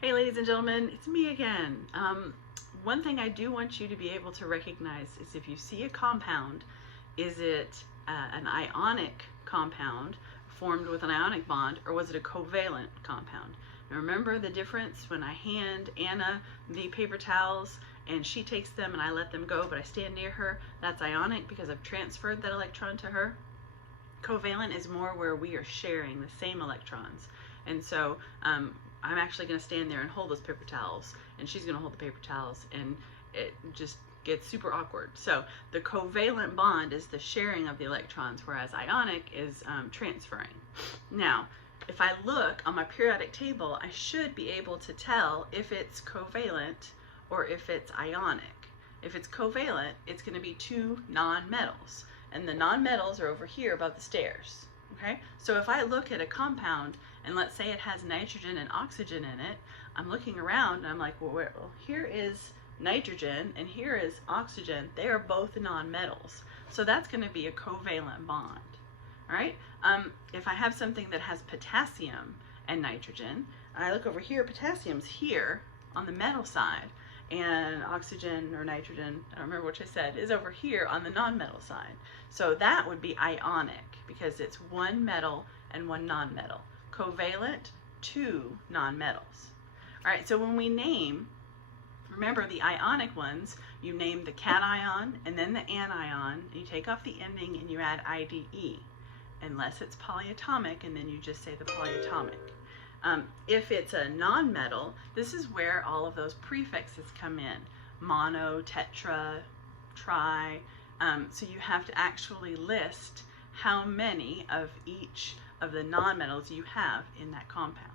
Hey ladies and gentlemen, it's me again. One thing I do want you to be able to recognize is if you see a compound, is it an ionic compound formed with an ionic bond, or was it a covalent compound? Now remember the difference when I hand Anna the paper towels and she takes them and I let them go, but I stand near her. That's ionic because I've transferred that electron to her. Covalent is more where we are sharing the same electrons. And so I'm actually going to stand there and hold those paper towels, and she's going to hold the paper towels, and it just gets super awkward. So the covalent bond is the sharing of the electrons, whereas ionic is transferring. Now, if I look on my periodic table, I should be able to tell if it's covalent or if it's ionic. If it's covalent, it's going to be two nonmetals, and the nonmetals are over here above the stairs. Okay, so if I look at a compound and let's say it has nitrogen and oxygen in it, I'm looking around and I'm like, well, here is nitrogen and here is oxygen. They are both nonmetals. So that's going to be a covalent bond. All right, if I have something that has potassium and nitrogen, I look over here, potassium's here on the metal side, and oxygen or nitrogen, I don't remember which I said, is over here on the non-metal side. So that would be ionic because it's one metal and one non-metal. Covalent, two non-metals. All right, so when we name, remember the ionic ones, you name the cation and then the anion, and you take off the ending and you add IDE, unless it's polyatomic, and then you just say the polyatomic. If it's a non-metal, this is where all of those prefixes come in. Mono, tetra, tri. So you have to actually list how many of each of the non-metals you have in that compound.